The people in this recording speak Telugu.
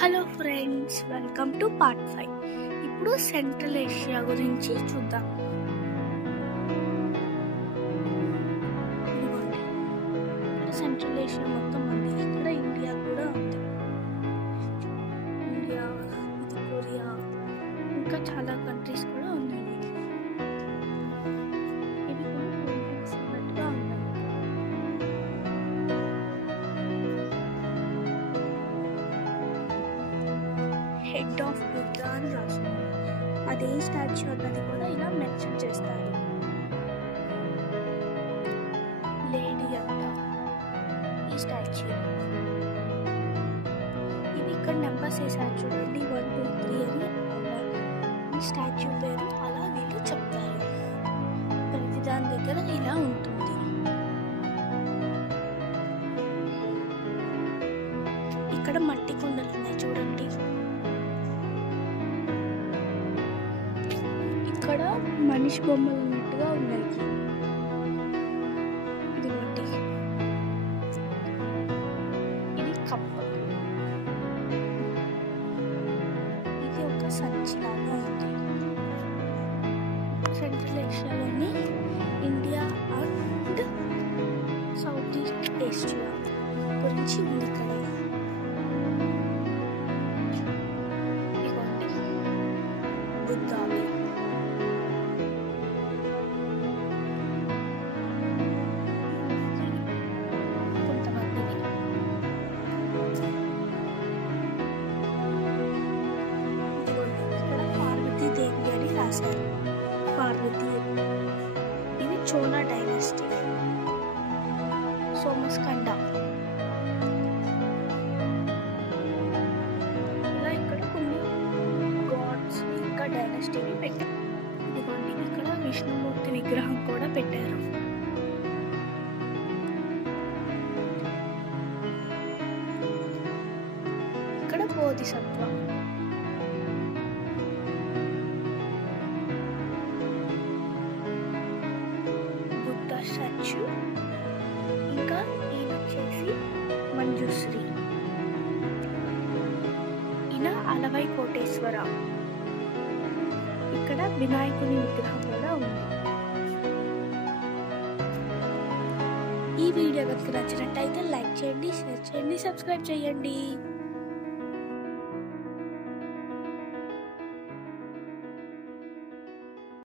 Hello friends, welcome to part 5. ఇప్పుడు సెంట్రల్ ఏషియా గురించి చూద్దాం. ఇదిగోండి, ఇక్కడ సెంట్రల్ ఏషియా మొత్తం ఉంది. ఇక్కడ ఇండియా కూడా ఉంది. ఇండియా, ఇది కొరియా, ఇంకా చాలా కంట్రీస్ కూడా ఉన్నాయి. ఇవి కూడా కంట్రీస్ ఉన్నట్టుగా ఉన్నాయి. హెడ్ ఆఫ్ బుద్ధ అని రాస్తుంది. అదే స్టాచ్యూ అన్నది కూడా ఇలా మెన్షన్ చేస్తారు. లేడీ అంట ఈ స్టాచ్యూ. ఇవి ఇక్కడ నెంబర్స్ వేసారు చూడండి, 1 2 3 అని. ఈ స్టాచ్యూ పేరు అలా వీళ్ళు చెప్తారు. ప్రతి దాని దగ్గర ఇలా ఉంటుంది. ఇక్కడ మట్టి కుండలు ఉన్నాయి చూడండి. ఇక్కడ మనిషి బొమ్మలు ఉన్నట్టుగా ఉన్నాయి. ఇదిగోండి, ఇది కప్ప. ఇది ఒక సంచి లాగా ఉంది. సెంట్రల్ ఏషియాలోని India and south east Asia గురించి ఉంది ఇక్కడ. ఇదిగోండి, బుద్ధాలు. పార్వతీ. ఇది చోళ డైనస్టీ. సోమస్కండ. ఇలా ఇక్కడ కొన్ని గాడ్స్ ఇంకా డైనస్టీని పెట్టారు. ఇదిగోండి, ఇక్కడ విష్ణుమూర్తి విగ్రహం కూడా పెట్టారు. ఇక్కడ బోధిసత్వ. స్టాచ్యూ. ఇంకా ఈయన వచ్చేసి మంజుశ్రీ. ఈయన అలవై కోటేశ్వర. ఇక్కడ వినాయకుని విగ్రహం కూడా ఉంది. ఈ వీడియో కనుక నచ్చినట్టయితే లైక్ చేయండి, షేర్ చేయండి, సబ్స్క్రైబ్ చేయండి.